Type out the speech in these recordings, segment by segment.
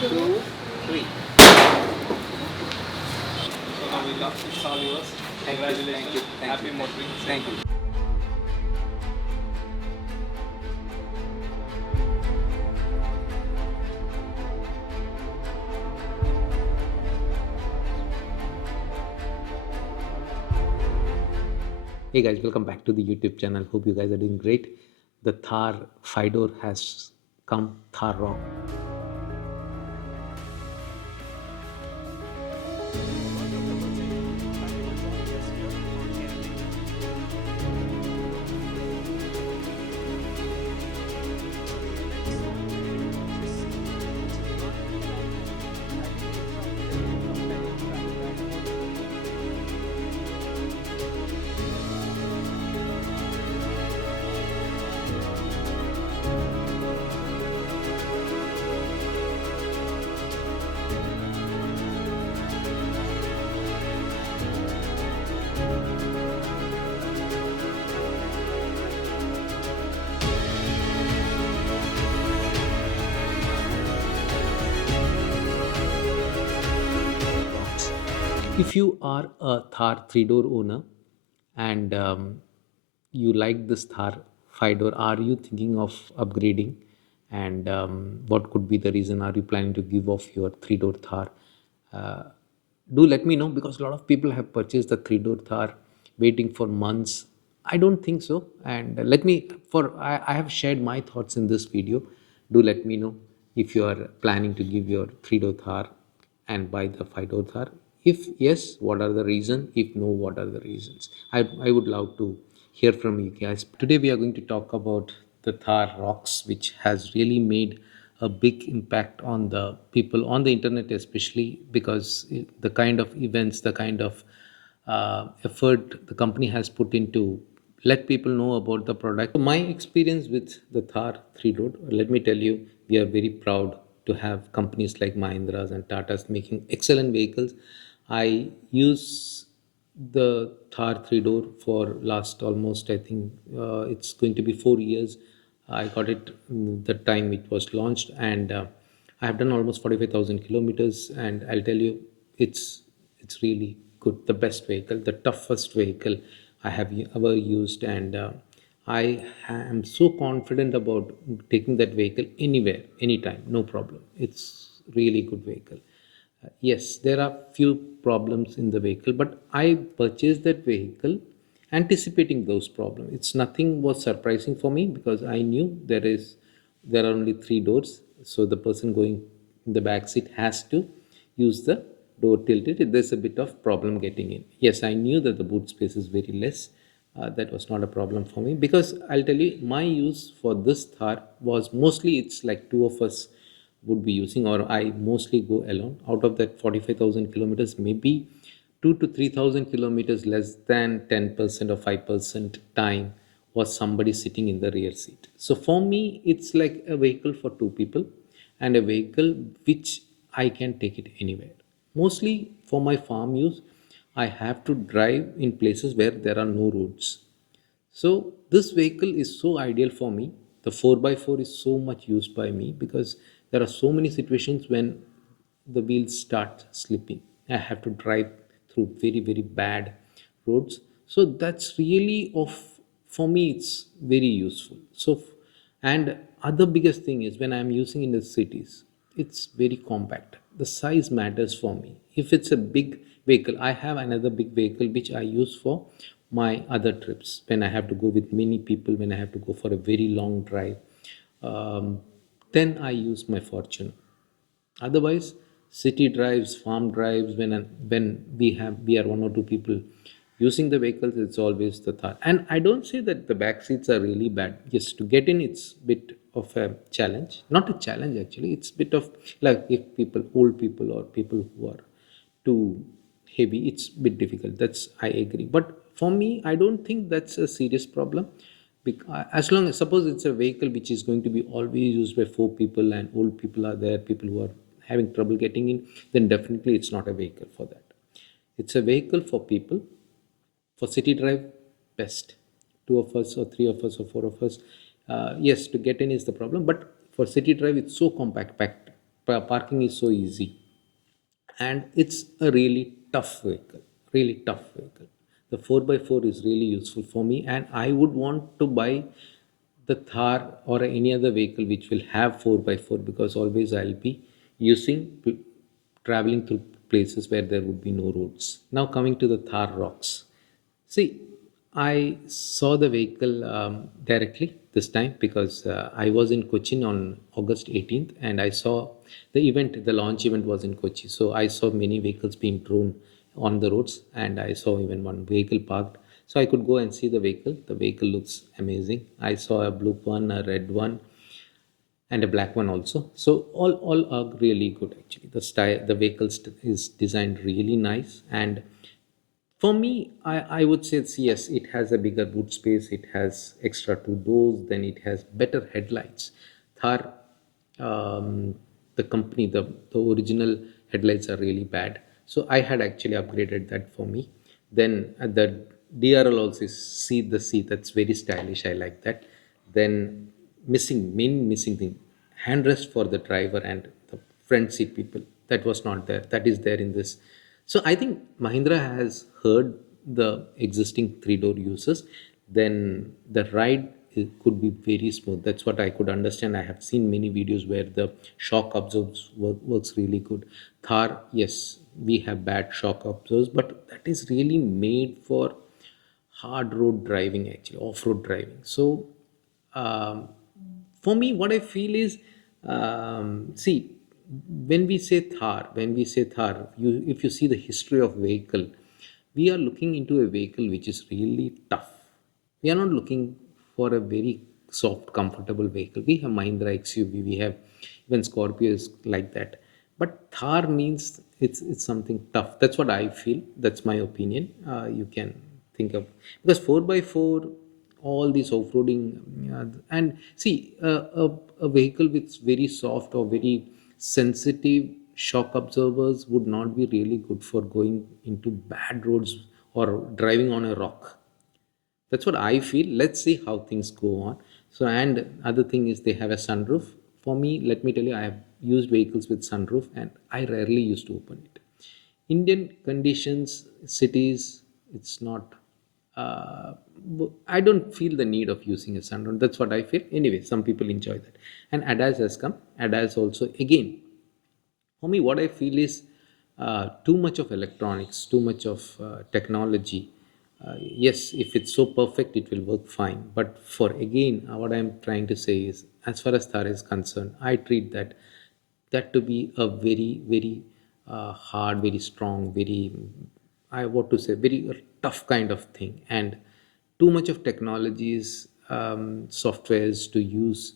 two, three. So now it's all yours. Congratulations. Happy motoring. Thank you. Hey guys, welcome back to the YouTube channel. Hope you guys are doing great. The Thar 5-door has come, Thar Roxx. If you are a Thar 3-door owner and you like this Thar 5-door, are you thinking of upgrading? And what could be the reason? Are you planning to give off your 3-door Thar? Uh, do let me know, because a lot of people have purchased the 3-door Thar waiting for months. I don't think so. And let me, I have shared my thoughts in this video. Do let me know if you are planning to give your 3-door Thar and buy the 5-door Thar. If yes, what are the reasons? If no, what are the reasons? I would love to hear from you guys. Today we are going to talk about the Thar Roxx, which has really made a big impact on the people on the internet, especially because the kind of events, the kind of effort the company has put into let people know about the product. So my experience with the Thar 3-door, let me tell you, we are very proud to have companies like Mahindras and Tatas making excellent vehicles. I use the Thar 3-door for last almost, I think it's going to be 4 years. I got it the time it was launched, and I have done almost 45,000 kilometers. And I'll tell you, it's really good, the best vehicle, the toughest vehicle I have ever used, and I am so confident about taking that vehicle anywhere, anytime, no problem. It's really good vehicle. Yes, there are few problems in the vehicle, but I purchased that vehicle anticipating those problems. It's nothing was surprising for me, because I knew there are only three doors, so the person going in the back seat has to use the door tilted. There's a bit of problem getting in. Yes, I knew that the boot space is very less. That was not a problem for me, because I'll tell you, my use for this Thar was mostly, it's like two of us would be using, or I mostly go alone. Out of that 45,000 kilometers, maybe 2 to 3,000 kilometers, less than 10% or 5% time was somebody sitting in the rear seat. So for me, it's like a vehicle for two people, and a vehicle which I can take it anywhere. Mostly for my farm use, I have to drive in places where there are no roads. So this vehicle is so ideal for me. The 4x4 is so much used by me, because there are so many situations when the wheels start slipping. I have to drive through very, very bad roads. So that's really of, for me, it's very useful. So and other biggest thing is, when I'm using in the cities, it's very compact. The size matters for me. If it's a big vehicle, I have another big vehicle which I use for my other trips, when I have to go with many people, when I have to go for a very long drive. um, then I use my Fortune. Otherwise, city drives, farm drives, when we are one or two people using the vehicles, it's always the Thar. And I don't say that the back seats are really bad. Yes, to get in, it's bit of a challenge. Not a challenge actually. It's bit of, like, if people, old people or people who are too heavy, it's a bit difficult. That's, I agree. But for me, I don't think that's a serious problem. As long as, suppose it's a vehicle which is going to be always used by four people, and old people are there, people who are having trouble getting in, then definitely it's not a vehicle for that. It's a vehicle for people. For city drive, best. Two of us or three of us or 4 of us, yes, to get in is the problem. But for city drive, it's so compact packed. Parking is so easy, and it's a really tough vehicle. The 4x4 is really useful for me, and I would want to buy the Thar or any other vehicle which will have 4x4, because always I'll be using traveling through places where there would be no roads. Now coming to the Thar Rocks. See, I saw the vehicle directly this time because I was in Cochin on August 18th, and I saw the launch event was in Kochi. So I saw many vehicles being drawn on the roads, and I saw even one vehicle parked. So I could go and see the vehicle. The vehicle looks amazing. I saw a blue one, a red one, and a black one also. So all are really good actually. The style, the vehicle is designed really nice, and for me, I would say it's yes, it has a bigger boot space, it has extra two doors, then it has better headlights. Thar, the company, the original headlights are really bad. So I had actually upgraded that for me. Then the DRL also is seat, the seat, that's very stylish. I like that. Then main missing thing, handrest for the driver and the front seat people. That was not there. That is there in this. So I think Mahindra has heard the existing three-door users. Then the ride could be very smooth. That's what I could understand. I have seen many videos where the shock absorbs works really good. Thar, yes, we have bad shock absorbs, but that is really made for hard road driving, actually off-road driving. So um, for me, what I feel is, see, when we say Thar, if you see the history of vehicle, we are looking into a vehicle which is really tough. We are not looking for a very soft, comfortable vehicle. We have Mahindra XUV, we have even Scorpio is like that. But Thar means it's something tough. That's what I feel. That's my opinion. You can think of, because 4x4, all these off-roading, and see, a vehicle with very soft or very sensitive shock absorbers would not be really good for going into bad roads or driving on a rock. That's what I feel. Let's see how things go on. So, and other thing is they have a sunroof. For me, let me tell you, I have used vehicles with sunroof, and I rarely used to open it. Indian conditions, cities, it's not. Uh, I don't feel the need of using a sunroof. That's what I feel. Anyway, some people enjoy that. And ADAS has come. ADAS also again, for me, what I feel is too much of electronics, too much of technology. Yes, if it's so perfect, it will work fine. But for again, what I'm trying to say is, as far as Thar is concerned, I treat that to be a very, very hard, very strong, very, I what to say, very tough kind of thing, and too much of technologies, softwares to use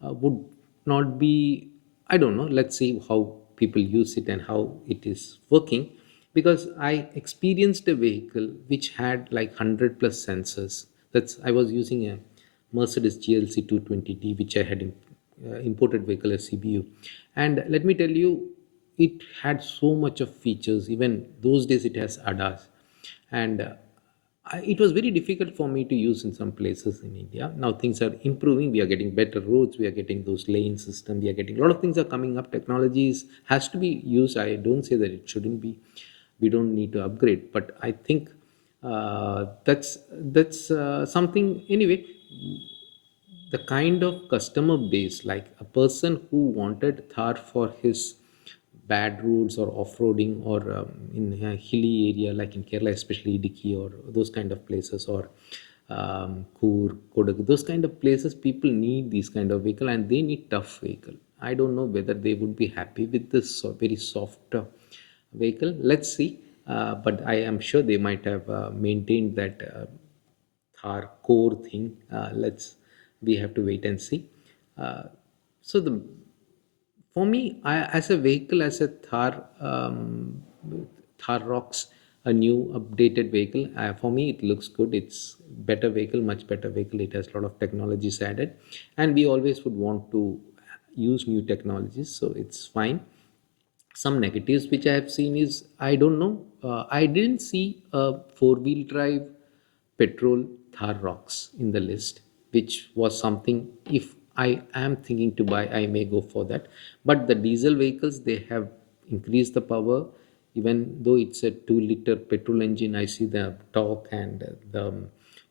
would not be. I don't know. Let's see how people use it and how it is working. Because I experienced a vehicle which had like 100 plus sensors. That's I was using a Mercedes GLC 220D, which I had imported vehicle as CBU. And let me tell you, it had so much of features. Even those days, it has ADAS, and it was very difficult for me to use in some places in India. Now things are improving. We are getting better roads. We are getting those lane system. We are getting a lot of things are coming up. Technologies has to be used. I don't say that it shouldn't be. We don't need to upgrade, but I think that's something anyway. The kind of customer base, like a person who wanted Thar for his bad roads or off-roading, or in a hilly area like in Kerala, especially Idiki or those kind of places, or Kodak, those kind of places, people need these kind of vehicle, and they need tough vehicle. I don't know whether they would be happy with this very soft vehicle. Let's see. But I am sure they might have maintained that Thar core thing. Let's We have to wait and see. So the for me, as a vehicle, as a Thar Roxx, a new updated vehicle. For me, it looks good. It's better vehicle, much better vehicle. It has a lot of technologies added, and we always would want to use new technologies, so it's fine. Some negatives which I have seen is, I don't know. I didn't see a four-wheel drive petrol Thar Roxx in the list, which was something. If I am thinking to buy, I may go for that. But the diesel vehicles, they have increased the power. Even though it's a 2-liter petrol engine, I see the torque and the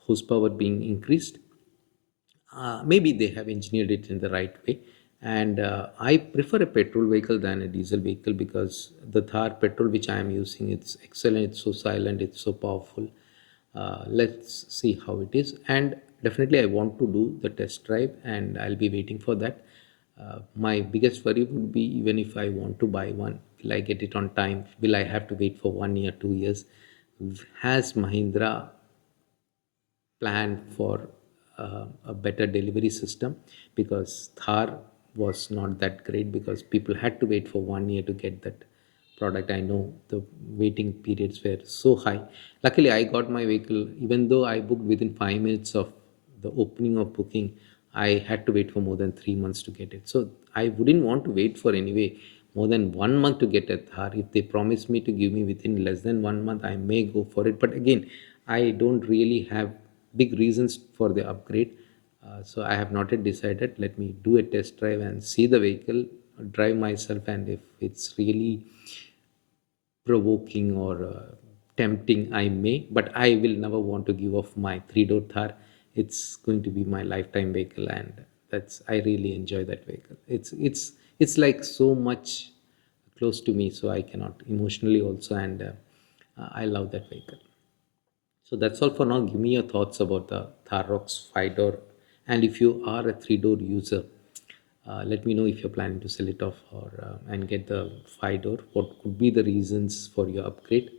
horsepower being increased. Maybe they have engineered it in the right way. And I prefer a petrol vehicle than a diesel vehicle, because the Thar petrol which I am using, it's excellent, it's so silent, it's so powerful. Let's see how it is, and definitely I want to do the test drive, and I'll be waiting for that. My biggest worry would be, even if I want to buy one, will I get it on time? Will I have to wait for 1 year, 2 years? Has Mahindra planned for a better delivery system? Because Thar was not that great, because people had to wait for 1 year to get that product. I know the waiting periods were so high. Luckily, I got my vehicle, even though I booked within 5 minutes of the opening of booking. I had to wait for more than 3 months to get it. So I wouldn't want to wait for anyway more than 1 month to get a Thar. If they promise me to give me within less than 1 month, I may go for it. But again, I don't really have big reasons for the upgrade. So I have not yet decided. Let me do a test drive and see the vehicle, drive myself, and if it's really provoking or tempting, I may. But I will never want to give off my three-door Thar. It's going to be my lifetime vehicle, and that's, I really enjoy that vehicle. It's like so much close to me, so I cannot emotionally also, and I love that vehicle. So that's all for now. Give me your thoughts about the Thar Roxx 5-door. And if you are a 3-door user, let me know if you're planning to sell it off, or and get the 5-door. What could be the reasons for your upgrade?